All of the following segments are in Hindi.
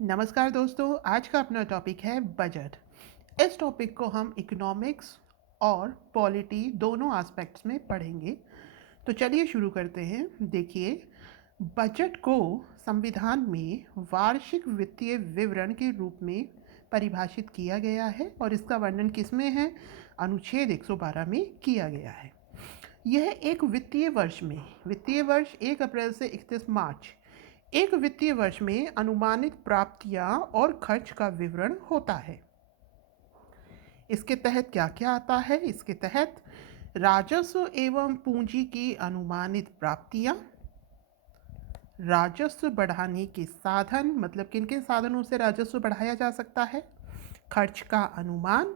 नमस्कार दोस्तों, आज का अपना टॉपिक है बजट। इस टॉपिक को हम इकोनॉमिक्स और पॉलिटी दोनों एस्पेक्ट्स में पढ़ेंगे। तो चलिए शुरू करते हैं। देखिए, बजट को संविधान में वार्षिक वित्तीय विवरण के रूप में परिभाषित किया गया है और इसका वर्णन किसमें है? अनुच्छेद 112 में किया गया है। यह एक वित्तीय वर्ष 1 अप्रैल से 31 मार्च एक वित्तीय वर्ष में अनुमानित प्राप्तियां और खर्च का विवरण होता है। इसके तहत क्या क्या आता है? इसके तहत राजस्व एवं पूंजी की अनुमानित प्राप्तियां, राजस्व बढ़ाने के साधन, मतलब किन किन साधनों से राजस्व बढ़ाया जा सकता है, खर्च का अनुमान,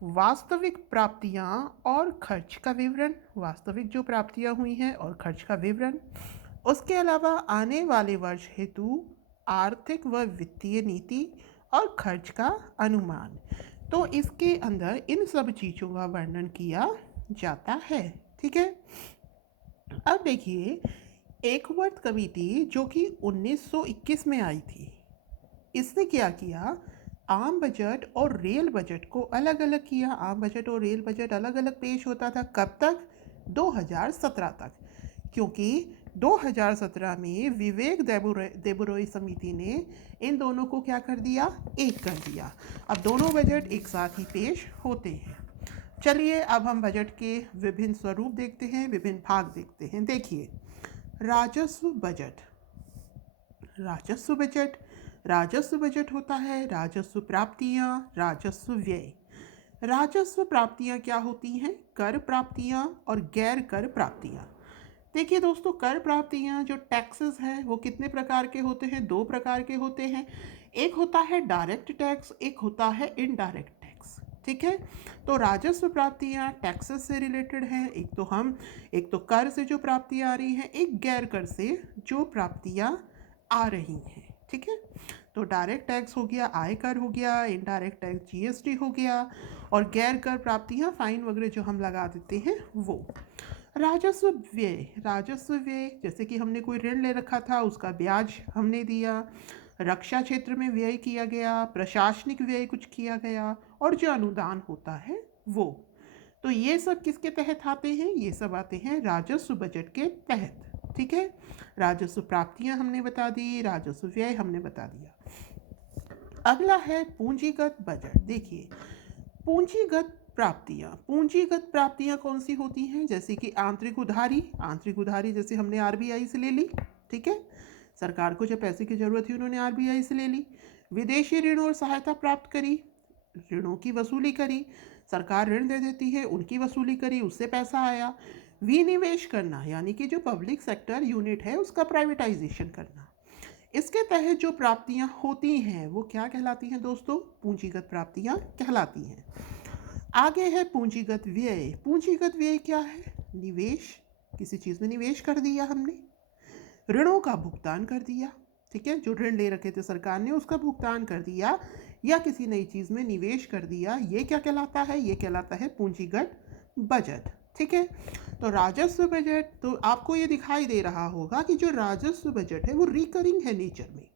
वास्तविक प्राप्तियां और खर्च का विवरण, वास्तविक जो प्राप्तियां हुई हैं और खर्च का विवरण। उसके अलावा आने वाले वर्ष हेतु आर्थिक व वित्तीय नीति और खर्च का अनुमान। तो इसके अंदर इन सब चीज़ों का वर्णन किया जाता है। ठीक है। अब देखिए, एकवर्ट कमेटी जो कि 1921 में आई थी, इसने क्या किया? आम बजट और रेल बजट को अलग अलग किया। आम बजट और रेल बजट अलग अलग पेश होता था। कब तक? 2017 तक। क्योंकि 2017 में विवेक देबरॉय समिति ने इन दोनों को क्या कर दिया? एक कर दिया। अब दोनों बजट एक साथ ही पेश होते हैं। चलिए अब हम बजट के विभिन्न स्वरूप देखते हैं, विभिन्न भाग देखते हैं। देखिए, राजस्व बजट। राजस्व बजट होता है राजस्व प्राप्तियां, राजस्व व्यय। राजस्व प्राप्तियां क्या होती हैं? कर प्राप्तियां और गैर कर प्राप्तियां। देखिए दोस्तों, कर प्राप्तियां जो टैक्सेस हैं वो कितने प्रकार के होते हैं? 2 प्रकार के होते हैं। एक होता है डायरेक्ट टैक्स, एक होता है इनडायरेक्ट टैक्स। ठीक है। तो राजस्व प्राप्तियां टैक्सेस से रिलेटेड हैं। एक तो कर से जो प्राप्तियां आ रही हैं, एक गैर कर से जो प्राप्तियां आ रही हैं। ठीक है। तो डायरेक्ट टैक्स हो गया, आयकर हो गया, इनडायरेक्ट टैक्स जीएसटी हो गया, और गैर कर प्राप्तियां फाइन वगैरह जो हम लगा देते हैं वो। राजस्व व्यय जैसे कि हमने कोई ऋण ले रखा था, उसका ब्याज हमने दिया। रक्षा क्षेत्र में व्यय किया गया, प्रशासनिक व्यय कुछ किया गया, और जो अनुदान होता है वो। तो ये सब किसके तहत आते हैं? ये सब आते हैं राजस्व बजट के तहत। ठीक है। राजस्व प्राप्तियां हमने बता दी, राजस्व व्यय हमने बता दिया। अगला है पूंजीगत बजट। देखिए, पूंजीगत प्राप्तियां कौन सी होती हैं? जैसे कि आंतरिक उधारी जैसे हमने आरबीआई से ले ली। ठीक है। सरकार को जब पैसे की जरूरत थी उन्होंने आरबीआई से ले ली। विदेशी ऋण और सहायता प्राप्त करी, ऋणों की वसूली करी। सरकार ऋण दे देती है, उनकी वसूली करी, उससे पैसा आया। विनिवेश करना यानी कि जो पब्लिक सेक्टर यूनिट है उसका प्राइवेटाइजेशन करना। इसके तहत जो प्राप्तियां होती हैं वो क्या कहलाती हैं दोस्तों? पूंजीगत प्राप्तियां कहलाती हैं। आगे है पूंजीगत व्यय। पूंजीगत व्यय क्या है? निवेश, किसी चीज़ में निवेश कर दिया हमने, ऋणों का भुगतान कर दिया। ठीक है। जो ऋण ले रखे थे सरकार ने उसका भुगतान कर दिया, या किसी नई चीज़ में निवेश कर दिया। ये क्या कहलाता है? ये कहलाता है पूंजीगत बजट। ठीक है। तो राजस्व बजट, तो आपको ये दिखाई दे रहा होगा कि जो राजस्व बजट है वो रिकरिंग है नेचर में।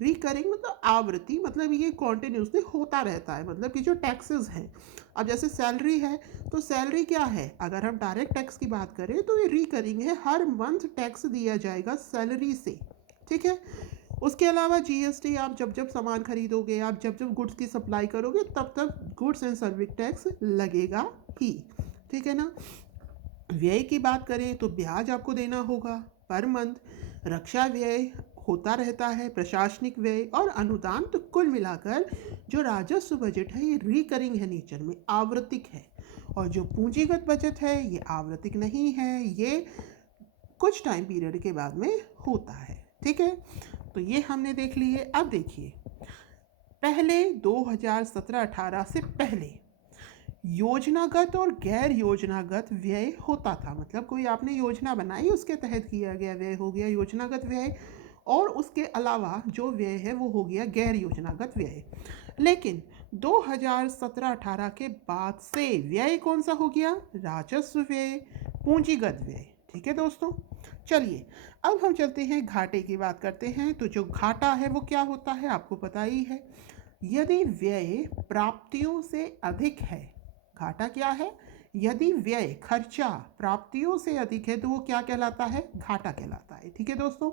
रिकरिंग मतलब आवृत्ति, मतलब ये कॉन्टिन्यूसली होता रहता है। मतलब कि जो टैक्सेस हैं, अब जैसे सैलरी है, तो सैलरी क्या है? अगर हम डायरेक्ट टैक्स की बात करें तो ये रिकरिंग है, हर मंथ टैक्स दिया जाएगा सैलरी से। ठीक है। उसके अलावा जीएसटी, आप जब जब सामान खरीदोगे, आप जब जब गुड्स की सप्लाई करोगे, तब तब गुड्स एंड सर्विस टैक्स लगेगा ही। ठीक है ना। व्यय की बात करें तो ब्याज आपको देना होगा पर मंथ, रक्षा व्यय होता रहता है, प्रशासनिक व्यय और अनुदान। तो कुल मिलाकर जो राजस्व बजट है ये रिकरिंग है नेचर में, आवृत्तिक है। और जो पूंजीगत बजट है ये आवृत्तिक नहीं है, ये कुछ टाइम पीरियड के बाद में होता है। ठीक है। तो ये हमने देख लिए। अब देखिए, पहले 2017-18 से पहले योजनागत और गैर योजनागत व्यय होता था। मतलब कोई आपने योजना बनाई, उसके तहत किया गया व्यय हो गया योजनागत व्यय, और उसके अलावा जो व्यय है वो हो गया गैर योजनागत व्यय। लेकिन 2017-18 के बाद से व्यय कौन सा हो गया? राजस्व व्यय, पूंजीगत व्यय। ठीक है दोस्तों। चलिए अब हम चलते हैं घाटे की बात करते हैं। तो जो घाटा है वो क्या होता है आपको पता ही है। यदि व्यय प्राप्तियों से अधिक है, घाटा क्या है, यदि व्यय खर्चा प्राप्तियों से अधिक है तो वो क्या कहलाता है, घाटा कहलाता है। ठीक है दोस्तों,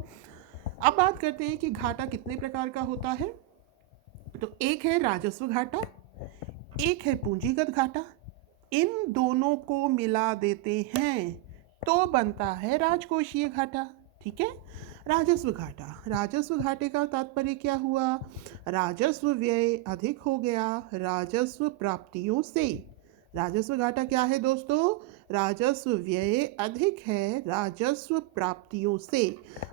अब बात करते हैं कि घाटा कितने प्रकार का होता है। तो एक है राजस्व घाटा, एक है पूंजीगत घाटा। इन दोनों को मिला देते हैं तो बनता है राजकोषीय घाटा। ठीक है, राजस्व घाटा, राजस्व घाटे का तात्पर्य क्या हुआ, राजस्व व्यय अधिक हो गया राजस्व प्राप्तियों से। राजस्व घाटा क्या है दोस्तों, राजस्व व्यय अधिक है राजस्व प्राप्तियों से।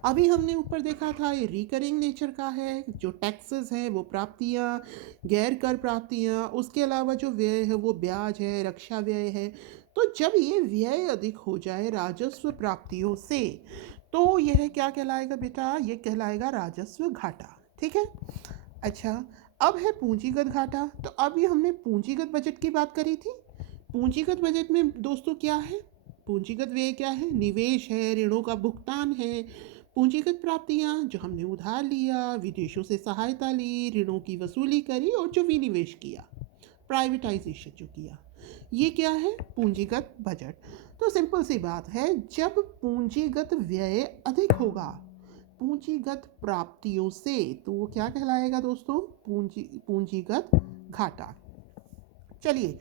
अभी हमने ऊपर देखा था ये रिकरिंग नेचर का है, जो टैक्सेस है वो प्राप्तियाँ, गैर कर प्राप्तियाँ, उसके अलावा जो व्यय है वो ब्याज है, रक्षा व्यय है। तो जब ये व्यय अधिक हो जाए राजस्व प्राप्तियों से तो यह क्या कहलाएगा बेटा, ये कहलाएगा राजस्व घाटा। ठीक है, अच्छा अब है पूंजीगत घाटा। तो अभी हमने पूंजीगत बजट की बात करी थी। पूंजीगत बजट में दोस्तों क्या है, पूंजीगत व्यय क्या है, निवेश है, ऋणों का भुगतान है। पूंजीगत प्राप्तियां जो हमने उधार लिया, विदेशों से सहायता ली, ऋणों की वसूली करी और जो विनिवेश किया, प्राइवेटाइजेशन जो किया, ये क्या है, पूंजीगत बजट। तो सिंपल सी बात है, जब पूंजीगत व्यय अधिक होगा पूंजीगत प्राप्तियों से तो वो क्या कहलाएगा दोस्तों, पूंजीगत घाटा। चलिए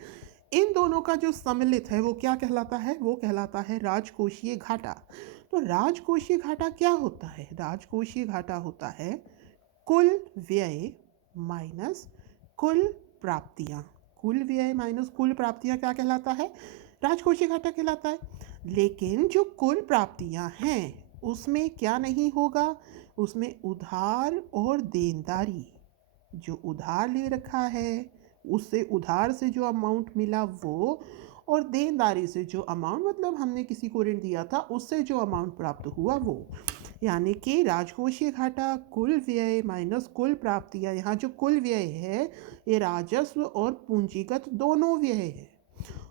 इन दोनों का जो सम्मिलित है वो क्या कहलाता है, वो कहलाता है राजकोषीय घाटा। तो राजकोषीय घाटा क्या होता है, राजकोषीय घाटा होता है कुल व्यय माइनस कुल प्राप्तियां। कुल व्यय माइनस कुल प्राप्तियां क्या कहलाता है, राजकोषीय घाटा कहलाता है। लेकिन जो कुल प्राप्तियां हैं उसमें क्या नहीं होगा, उसमें उधार और देनदारी, जो उधार ले रखा है उससे उधार से जो अमाउंट मिला वो, और देनदारी से जो अमाउंट मतलब हमने किसी को ऋण दिया था उससे जो अमाउंट प्राप्त हुआ वो, यानी कि राजकोषीय घाटा कुल व्यय माइनस कुल प्राप्तियां। यहाँ जो कुल व्यय है ये राजस्व और पूंजीगत दोनों व्यय है,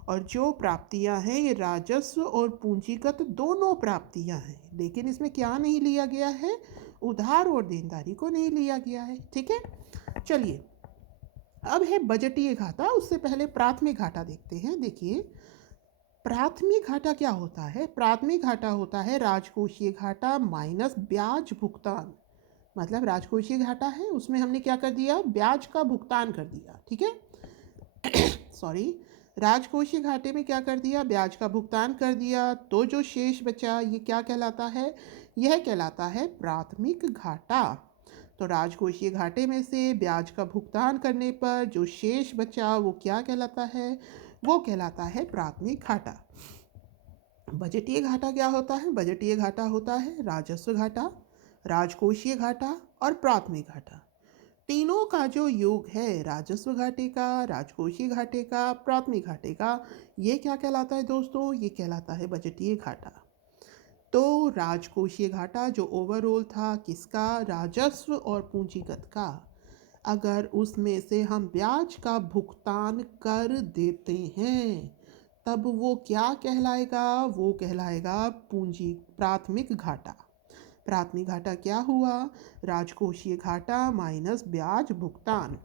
और जो प्राप्तियां हैं ये राजस्व और पूंजीगत दोनों प्राप्तियां हैं। लेकिन इसमें क्या नहीं लिया गया है, उधार और देनदारी को नहीं लिया गया है। ठीक है, चलिए अब है बजटीय घाटा। उससे पहले प्राथमिक घाटा देखते हैं। देखिए प्राथमिक घाटा क्या होता है, प्राथमिक घाटा होता है राजकोषीय घाटा माइनस ब्याज भुगतान। मतलब राजकोषीय घाटा है उसमें हमने क्या कर दिया, ब्याज का भुगतान कर दिया। ठीक है सॉरी, राजकोषीय घाटे में क्या कर दिया, ब्याज का भुगतान कर दिया, तो जो शेष बचा ये क्या कहलाता है, यह कहलाता है प्राथमिक घाटा। तो राजकोषीय घाटे में से ब्याज का भुगतान करने पर जो शेष बचा वो क्या कहलाता है, वो कहलाता है प्राथमिक घाटा। बजटीय घाटा क्या होता है, बजटीय घाटा होता है राजस्व घाटा, राजकोषीय घाटा और प्राथमिक घाटा। तीनों का जो योग है राजस्व घाटे का, राजकोषीय घाटे का, प्राथमिक घाटे का, ये क्या कहलाता है दोस्तों, ये कहलाता है बजटीय घाटा। तो राजकोषीय घाटा जो ओवरऑल था किसका, राजस्व और पूंजीगत का, अगर उसमें से हम ब्याज का भुगतान कर देते हैं तब वो क्या कहलाएगा, वो कहलाएगा पूंजी प्राथमिक घाटा। प्राथमिक घाटा क्या हुआ, राजकोषीय घाटा माइनस ब्याज भुगतान।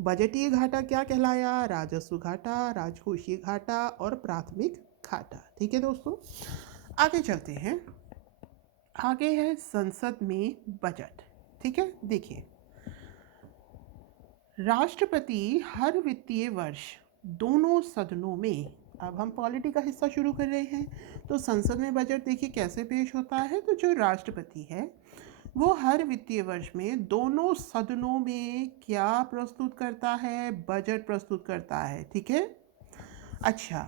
बजटीय घाटा क्या कहलाया, राजस्व घाटा, राजकोषीय घाटा और प्राथमिक घाटा। ठीक है दोस्तों, आगे चलते हैं। आगे है संसद में बजट। ठीक है, देखिए राष्ट्रपति हर वित्तीय वर्ष दोनों सदनों में, अब हम पॉलिटी का हिस्सा शुरू कर रहे हैं, तो संसद में बजट देखिए कैसे पेश होता है। तो जो राष्ट्रपति है वो हर वित्तीय वर्ष में दोनों सदनों में क्या प्रस्तुत करता है, बजट प्रस्तुत करता है। ठीक है, अच्छा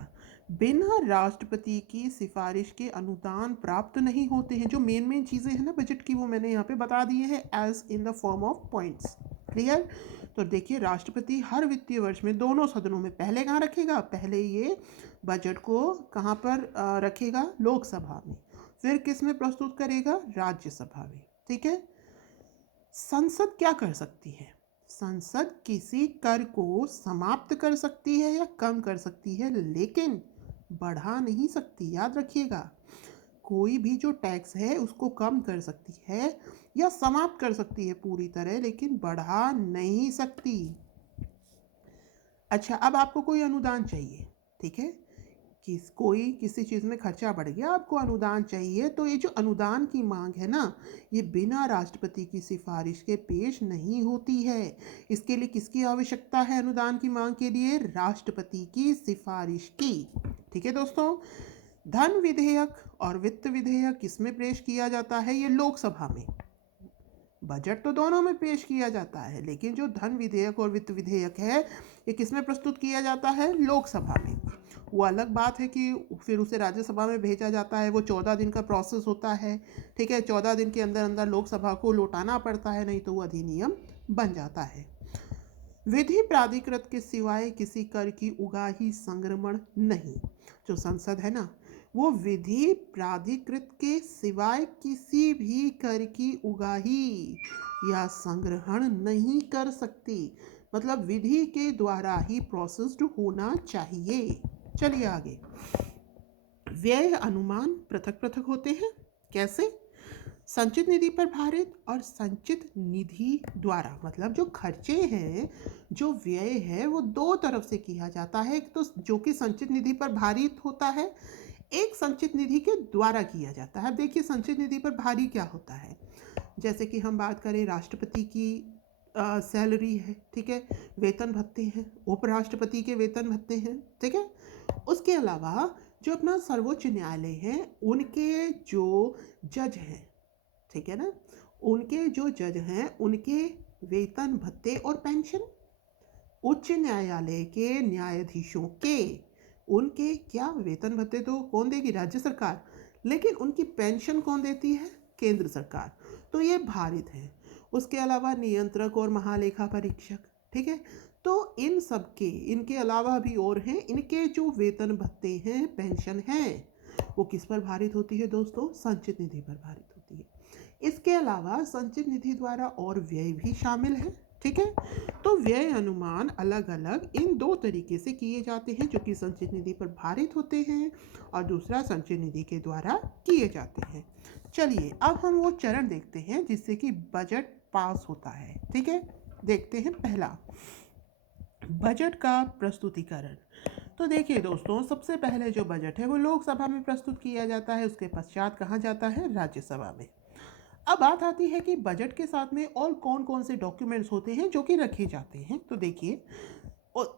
बिना राष्ट्रपति की सिफारिश के अनुदान प्राप्त नहीं होते हैं। जो मेन चीज़ें हैं ना बजट की वो मैंने यहाँ पे बता दी है as in the form of points. Clear, तो देखिए राष्ट्रपति हर वित्तीय वर्ष में दोनों सदनों में पहले कहाँ रखेगा, पहले ये बजट को कहाँ पर रखेगा, लोकसभा में, फिर किस में प्रस्तुत करेगा, राज्यसभा में। ठीक है, संसद क्या कर सकती है, संसद किसी कर को समाप्त कर सकती है या कम कर सकती है लेकिन बढ़ा नहीं सकती, याद रखिएगा। कोई भी जो टैक्स है उसको कम कर सकती है या समाप्त कर सकती है पूरी तरह, लेकिन बढ़ा नहीं सकती। अच्छा, अब आपको कोई अनुदान चाहिए, ठीक है, कोई किसी चीज़ में खर्चा बढ़ गया, आपको अनुदान चाहिए, तो ये जो अनुदान की मांग है ना, ये बिना राष्ट्रपति की सिफारिश के पेश नहीं होती है। इसके लिए किसकी आवश्यकता है? अनुदान की मांग के लिए राष्ट्रपति की सिफारिश की। ठीक है दोस्तों, धन विधेयक और वित्त विधेयक किसमें पेश किया जाता है? ये लोकसभा में। बजट तो दोनों में पेश किया जाता है, लेकिन जो धन विधेयक और वित्त विधेयक है ये किसमें प्रस्तुत किया जाता है? लोकसभा में। वो अलग बात है कि फिर उसे राज्यसभा में भेजा जाता है, वो 14 दिन का प्रोसेस होता है, ठीक है, 14 दिन के अंदर अंदर लोकसभा को लौटाना पड़ता है, नहीं तो वो अधिनियम बन जाता है। विधि प्राधिकृत के सिवाय किसी कर की उगाही संग्रमण नहीं। जो संसद है ना, वो विधि प्राधिकृत के सिवाय किसी भी कर की उगाही या संग्रहण नहीं कर सकती, मतलब विधि के द्वारा ही प्रोसेस्ड होना चाहिए। चलिए आगे। व्यय अनुमान पृथक पृथक होते हैं। कैसे? संचित निधि पर भारित और संचित निधि द्वारा, मतलब जो खर्चे हैं, जो व्यय है, वो दो तरफ से किया जाता है। एक तो जो कि संचित निधि पर भारित होता है, एक संचित निधि के द्वारा किया जाता है। देखिए संचित निधि पर भारी क्या होता है, जैसे कि हम बात करें राष्ट्रपति की सैलरी है, ठीक है, वेतन भत्ते हैं, उपराष्ट्रपति के वेतन भत्ते हैं, ठीक है। उसके अलावा जो अपना सर्वोच्च न्यायालय है, उनके जो जज हैं, ठीक है ना, उनके जो जज हैं उनके वेतन भत्ते और पेंशन, उच्च न्यायालय के न्यायाधीशों के उनके क्या वेतन भत्ते तो कौन देगी? राज्य सरकार, लेकिन उनकी पेंशन कौन देती है? केंद्र सरकार। तो ये भारित है। उसके अलावा नियंत्रक और महालेखा परीक्षक, ठीक है, तो इन सब के, इनके अलावा भी और हैं, इनके जो वेतन भत्ते हैं, पेंशन हैं, वो किस पर भारित होती है दोस्तों? संचित निधि पर भारित होती है। इसके अलावा संचित निधि द्वारा और व्यय भी शामिल है, ठीक है। तो व्यय अनुमान अलग अलग इन दो तरीके से किए जाते हैं, जो कि संचित निधि पर भारित होते हैं और दूसरा संचित निधि के द्वारा किए जाते हैं। चलिए अब हम वो चरण देखते हैं जिससे कि बजट पास होता है, ठीक है। देखते हैं पहला, बजट का प्रस्तुतिकरण। तो देखिए दोस्तों, सबसे पहले जो बजट है वो लोकसभा में प्रस्तुत किया जाता है, उसके पश्चात कहाँ जाता है? राज्यसभा में। अब बात आती है कि बजट के साथ में और कौन कौन से डॉक्यूमेंट्स होते हैं जो कि रखे जाते हैं। तो देखिए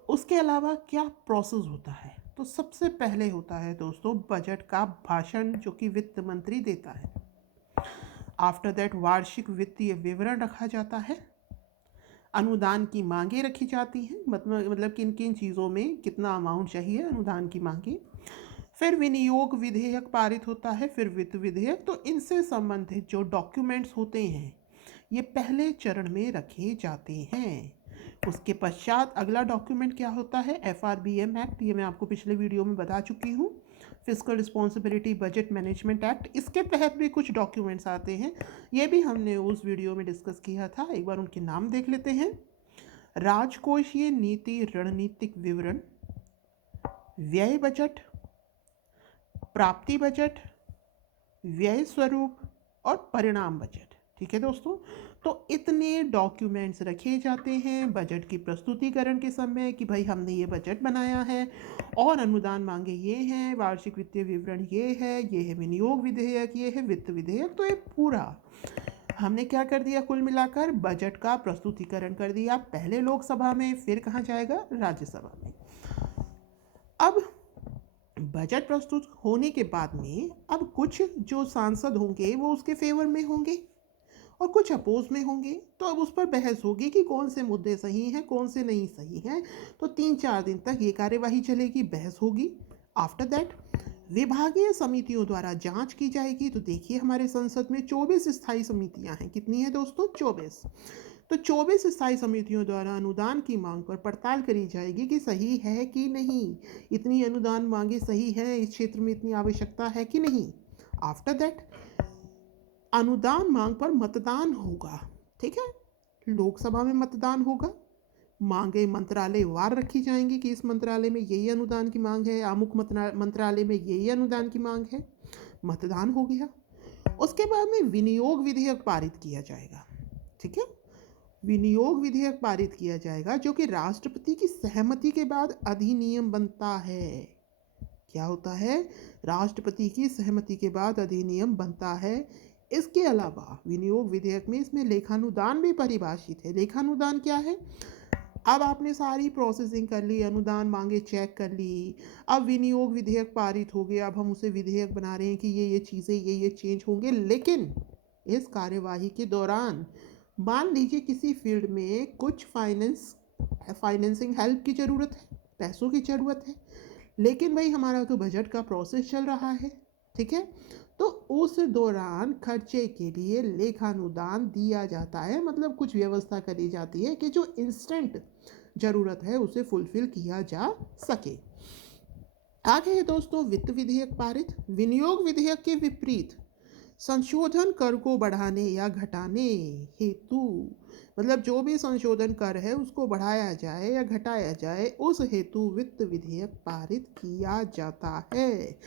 उसके अलावा क्या प्रोसेस होता है। तो सबसे पहले होता है दोस्तों बजट का भाषण, जो कि वित्त मंत्री देता है। आफ्टर दैट वार्षिक वित्तीय विवरण रखा जाता है, अनुदान की मांगे रखी जाती हैं, मतलब किन किन चीज़ों में कितना अमाउंट चाहिए, अनुदान की मांगे। फिर विनियोग विधेयक पारित होता है, फिर वित्त विधेयक। तो इनसे संबंधित जो डॉक्यूमेंट्स होते हैं ये पहले चरण में रखे जाते हैं। उसके पश्चात अगला डॉक्यूमेंट क्या होता है? FRBM act. ये मैं आपको पिछले वीडियो में बता चुकी हूँ। Fiscal responsibility budget management act, इसके तहत भी कुछ डॉक्यूमेंट्स आते हैं, ये भी हमने उस वीडियो में डिस्कस किया था। एक बार उनके नाम देख लेते हैं। राजकोषीय नीति रणनीतिक विवरण, व्यय बजट, प्राप्ति बजट, व्यय स्वरूप और परिणाम बजट, ठीक है दोस्तों। तो इतने डॉक्यूमेंट्स रखे जाते हैं बजट की प्रस्तुतिकरण के समय कि भाई हमने ये बजट बनाया है और अनुदान मांगे ये हैं, वार्षिक वित्तीय विवरण ये है विनियोग विधेयक, ये है वित्त विधेयक। तो ये पूरा हमने क्या कर दिया? कुल मिलाकर बजट का प्रस्तुतिकरण कर दिया, पहले लोकसभा में, फिर कहाँ जाएगा? राज्यसभा में। अब बजट प्रस्तुत होने के बाद में अब कुछ जो सांसद होंगे वो उसके फेवर में होंगे और कुछ अपोज में होंगे। तो अब उस पर बहस होगी कि कौन से मुद्दे सही हैं, कौन से नहीं सही हैं। तो 3-4 दिन तक ये कार्यवाही चलेगी, बहस होगी। आफ्टर दैट विभागीय समितियों द्वारा जांच की जाएगी। तो देखिए हमारे संसद में 24 स्थायी समितियां हैं। कितनी है दोस्तों? 24। तो 24 स्थायी समितियों द्वारा अनुदान की मांग पर पड़ताल करी जाएगी कि सही है कि नहीं, इतनी अनुदान मांगे सही है, इस क्षेत्र में इतनी आवश्यकता है कि नहीं। आफ्टर दैट अनुदान मांग पर मतदान होगा, ठीक है, लोकसभा में मतदान होगा। मांगे मंत्रालय वार रखी जाएंगी कि इस मंत्रालय में यही अनुदान की मांग है, अमुक मंत्रालय में यही अनुदान की मांग है। मतदान हो गया। उसके बाद में विनियोग विधेयक पारित किया जाएगा, ठीक है। विनियोग विधेयक पारित किया जाएगा जो कि राष्ट्रपति की सहमति के बाद अधिनियम बनता है। क्या होता है? राष्ट्रपति की सहमति के बाद अधिनियम बनता है। इसके अलावा विनियोग विधेयक में इसमें लेखानुदान भी परिभाषित है। लेखानुदान क्या है? अब आपने सारी प्रोसेसिंग कर ली, अनुदान मांगे चेक कर ली, अब विनियोग विधेयक पारित हो गया, अब हम उसे विधेयक बना रहे हैं कि ये चीज़ें ये चेंज होंगे। लेकिन इस कार्यवाही के दौरान मान लीजिए किसी फील्ड में कुछ फाइनेंसिंग हेल्प की ज़रूरत है, पैसों की ज़रूरत है, लेकिन भाई हमारा तो बजट का प्रोसेस चल रहा है, ठीक है। तो उस दौरान खर्चे के लिए लेखानुदान दिया जाता है, मतलब कुछ व्यवस्था करी जाती है कि जो इंस्टेंट ज़रूरत है उसे फुलफिल किया जा सके। आगे है दोस्तों वित्त विधेयक पारित। विनियोग विधेयक के विपरीत संशोधन कर को बढ़ाने या घटाने हेतु, मतलब जो भी संशोधन कर है उसको बढ़ाया जाए या घटाया जाए उस हेतु वित्त विधेयक पारित किया जाता है।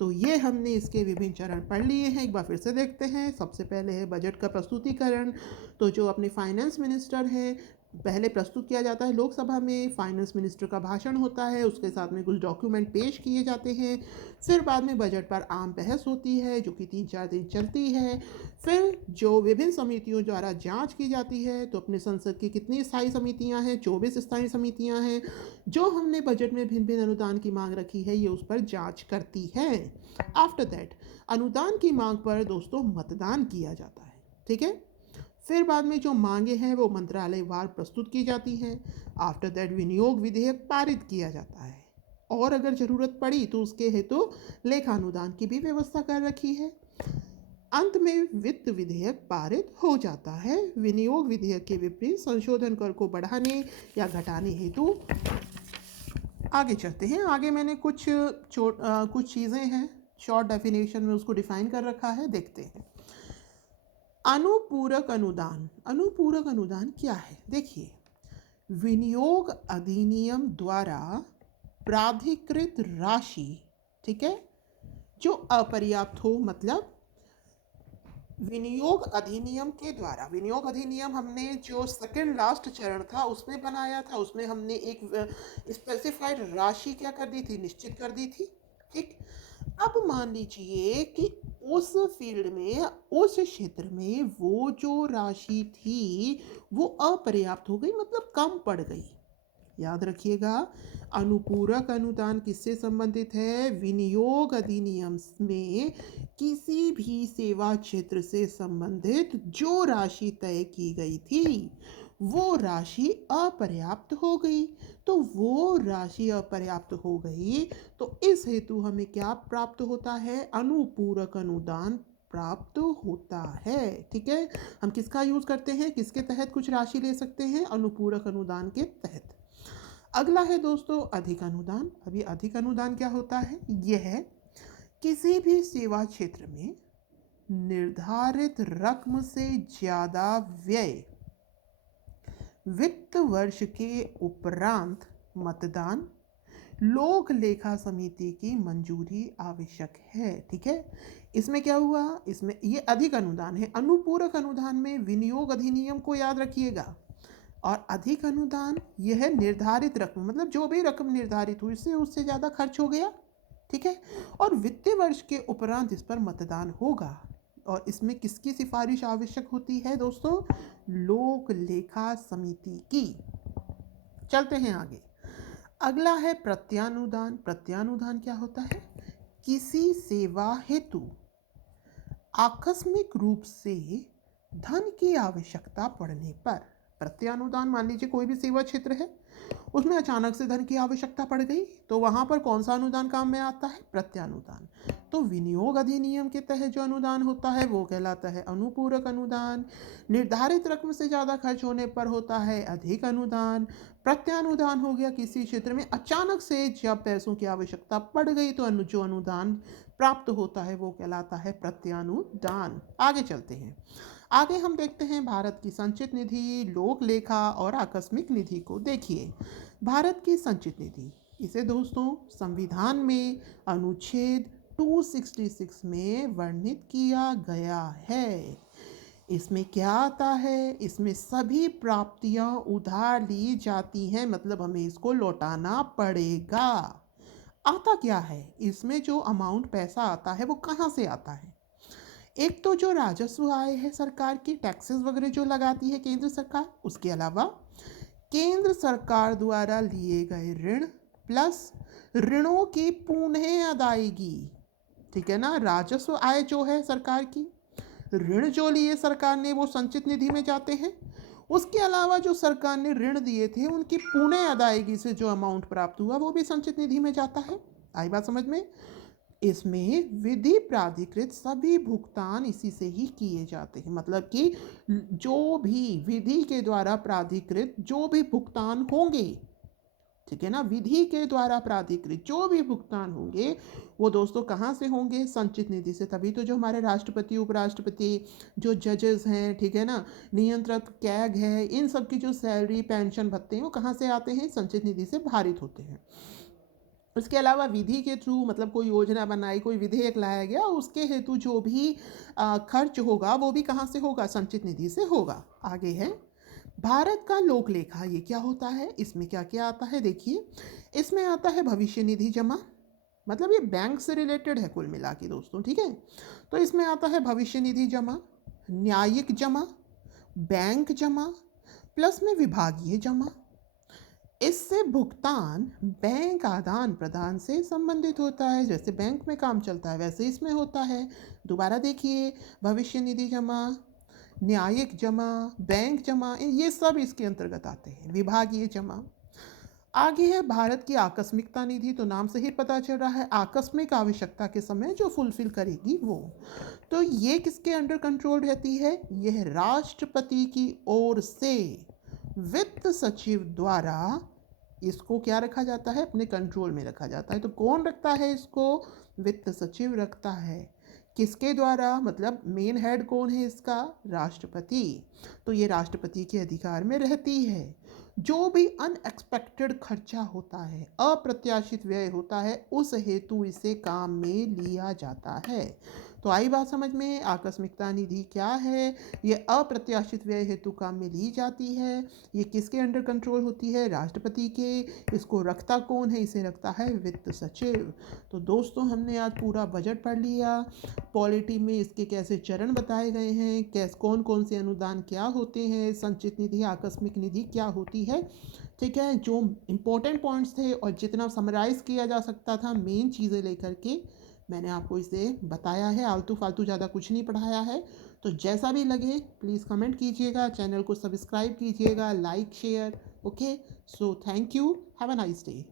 तो ये हमने इसके विभिन्न चरण पढ़ लिए हैं, एक बार फिर से देखते हैं। सबसे पहले है बजट का प्रस्तुतिकरण। तो जो अपने फाइनेंस मिनिस्टर हैं पहले प्रस्तुत किया जाता है लोकसभा में, फाइनेंस मिनिस्टर का भाषण होता है, उसके साथ में कुछ डॉक्यूमेंट पेश किए जाते हैं। फिर बाद में बजट पर आम बहस होती है जो कि 3-4 दिन चलती है। फिर जो विभिन्न समितियों द्वारा जांच की जाती है, तो अपने संसद की कितनी स्थायी समितियां हैं? 24 स्थायी समितियां हैं जो हमने बजट में भिन्न भिन्न अनुदान की मांग रखी है ये उस पर जांच करती है। आफ्टर दैट अनुदान की मांग पर दोस्तों मतदान किया जाता है, ठीक है। फिर बाद में जो मांगे हैं वो मंत्रालय वार प्रस्तुत की जाती हैं। आफ्टर दैट विनियोग विधेयक पारित किया जाता है, और अगर ज़रूरत पड़ी तो उसके हेतु लेखानुदान की भी व्यवस्था कर रखी है। अंत में वित्त विधेयक पारित हो जाता है। विनियोग विधेयक के विपरीत संशोधन कर को बढ़ाने या घटाने हेतु। आगे चलते हैं। आगे मैंने कुछ चीज़ें हैं शॉर्ट डेफिनेशन में उसको डिफाइन कर रखा है, देखते हैं। अनुपूरक अनुदान। अनुपूरक अनुदान क्या है? देखिए, विनियोग अधिनियम द्वारा प्राधिकृत राशि, ठीक है, जो अपर्याप्त हो, मतलब विनियोग अधिनियम के द्वारा, विनियोग अधिनियम हमने जो सेकंड लास्ट चरण था उसमें बनाया था, उसमें हमने एक स्पेसिफाइड राशि क्या कर दी थी? निश्चित कर दी थी, ठीक। अब मान लीजिए कि उस फील्ड में, उस क्षेत्र में वो जो राशि थी वो अपर्याप्त हो गई, मतलब कम पड़ गई। याद रखिएगा, अनुपूरक अनुदान किससे संबंधित है? विनियोग अधिनियम में किसी भी सेवा क्षेत्र से संबंधित जो राशि तय की गई थी वो राशि अपर्याप्त हो गई। तो वो राशि अपर्याप्त हो गई तो इस हेतु हमें क्या प्राप्त होता है? अनुपूरक अनुदान प्राप्त होता है, ठीक है। हम किसका यूज करते हैं? किसके तहत कुछ राशि ले सकते हैं? अनुपूरक अनुदान के तहत। अगला है दोस्तों अधिक अनुदान। अभी अधिक अनुदान क्या होता है? यह है किसी भी सेवा क्षेत्र में निर्धारित रकम से ज्यादा व्यय वित्त वर्ष के उपरांत मतदान लोक लेखा समिति की मंजूरी आवश्यक है, ठीक है। इसमें क्या हुआ? इसमें ये अधिक अनुदान है। अनुपूरक अनुदान में विनियोग अधिनियम को याद रखिएगा, और अधिक अनुदान यह है निर्धारित रकम, मतलब जो भी रकम निर्धारित हुई उससे ज़्यादा खर्च हो गया, ठीक है, और वित्तीय वर्ष के उपरांत इस पर मतदान होगा। और इसमें किसकी सिफारिश आवश्यक होती है दोस्तों? लोक लेखा समिति की। चलते हैं आगे। अगला है प्रत्यानुदान। प्रत्यानुदान क्या होता है? किसी सेवा हेतु आकस्मिक रूप से धन की आवश्यकता पड़ने पर प्रत्यानुदान, मान लीजिए कोई भी सेवा क्षेत्र है उसमें अचानक से धन की आवश्यकता पड़ गई तो वहां पर कौन सा अनुदान काम में आता है? प्रत्यानुदान। तो विनियोग अधिनियम के तहत जो अनुदान होता है वो कहलाता है अनुपूरक अनुदान। निर्धारित रकम से ज़्यादा खर्च होने पर होता है अधिक अनुदान। प्रत्यानुदान हो गया किसी क्षेत्र में अचानक से जब पैसों की आवश्यकता पड़ गई तो जो अनुदान प्राप्त होता है वो कहलाता है प्रत्यानुदान। आगे चलते हैं। आगे हम देखते हैं भारत की संचित निधि, लोक लेखा और आकस्मिक निधि को। देखिए, भारत की संचित निधि, इसे दोस्तों संविधान में अनुच्छेद 266 में वर्णित किया गया है। इसमें क्या आता है? इसमें सभी प्राप्तियां उधार ली जाती हैं, मतलब हमें इसको लौटाना पड़ेगा। आता क्या है इसमें? जो अमाउंट पैसा आता है वो कहाँ से आता है? एक तो जो राजस्व आय है सरकार की, टैक्सेस वगैरह जो लगाती है केंद्र सरकार, उसके अलावा केंद्र सरकार द्वारा लिए गए ऋण प्लस ऋणों की पुनः अदायगी। ठीक है ना? राजस्व आय जो है सरकार की, ऋण जो लिए सरकार ने वो संचित निधि में जाते हैं, उसके अलावा जो सरकार ने ऋण दिए थे उनकी पुनः अदायगी से जो अमाउंट प्राप्त हुआ वो भी संचित निधि में जाता है। आई बात समझ में? इसमें विधि प्राधिकृत सभी भुगतान इसी से ही किए जाते हैं, मतलब कि जो भी विधि के द्वारा प्राधिकृत जो भी भुगतान होंगे, ठीक है ना, विधि के द्वारा प्राधिकृत जो भी भुगतान होंगे वो दोस्तों कहाँ से होंगे? संचित निधि से। तभी तो जो हमारे राष्ट्रपति, उपराष्ट्रपति, जो जजेस हैं, ठीक है ना, नियंत्रक कैग है, इन सब की जो सैलरी, पेंशन, भत्ते हैं वो कहाँ से आते हैं? संचित निधि से भारित होते हैं। उसके अलावा विधि के थ्रू, मतलब कोई योजना बनाई, कोई विधेयक लाया गया, उसके हेतु जो भी खर्च होगा वो भी कहाँ से होगा? संचित निधि से होगा। आगे है भारत का लोक लेखा। ये क्या होता है? इसमें क्या क्या आता है देखिए। इसमें आता है भविष्य निधि जमा, मतलब ये बैंक से रिलेटेड है कुल मिला के दोस्तों, ठीक है। तो इसमें आता है भविष्य निधि जमा, न्यायिक जमा, बैंक जमा, प्लस में विभागीय जमा। इससे भुगतान बैंक आदान प्रदान से संबंधित होता है। जैसे बैंक में काम चलता है वैसे इसमें होता है। दोबारा देखिए, भविष्य निधि जमा, न्यायिक जमा, बैंक जमा, ये सब इसके अंतर्गत आते हैं। विभागीय जमा। आगे है भारत की आकस्मिकता निधि, तो नाम से ही पता चल रहा है आकस्मिक आवश्यकता के समय जो फुलफिल करेगी वो। तो ये किसके अंडर कंट्रोल रहती है? यह राष्ट्रपति की ओर से वित्त सचिव द्वारा इसको क्या रखा जाता है? अपने कंट्रोल में रखा जाता है। तो कौन रखता है इसको? वित्त सचिव रखता है। किसके द्वारा? मतलब मेन हेड कौन है इसका? राष्ट्रपति। तो ये राष्ट्रपति के अधिकार में रहती है। जो भी अनएक्सपेक्टेड खर्चा होता है, अप्रत्याशित व्यय होता है, उस हेतु इसे काम में लिया जाता है। तो आई बात समझ में? आकस्मिकता निधि क्या है? ये अप्रत्याशित व्यय हेतु काम में ली जाती है। ये किसके अंडर कंट्रोल होती है? राष्ट्रपति के। इसको रखता कौन है? इसे रखता है वित्त सचिव। तो दोस्तों हमने आज पूरा बजट पढ़ लिया। पॉलिटी में इसके कैसे चरण बताए गए हैं, कौन कौन से अनुदान क्या होते हैं, संचित निधि, आकस्मिक निधि क्या होती है, ठीक है। जो इम्पोर्टेंट पॉइंट्स थे और जितना समराइज़ किया जा सकता था मेन चीज़ें लेकर के मैंने आपको इसे बताया है। आलतू फालतू ज़्यादा कुछ नहीं पढ़ाया है। तो जैसा भी लगे प्लीज़ कमेंट कीजिएगा, चैनल को सब्सक्राइब कीजिएगा, like share. Okay, so thank you, have a nice day.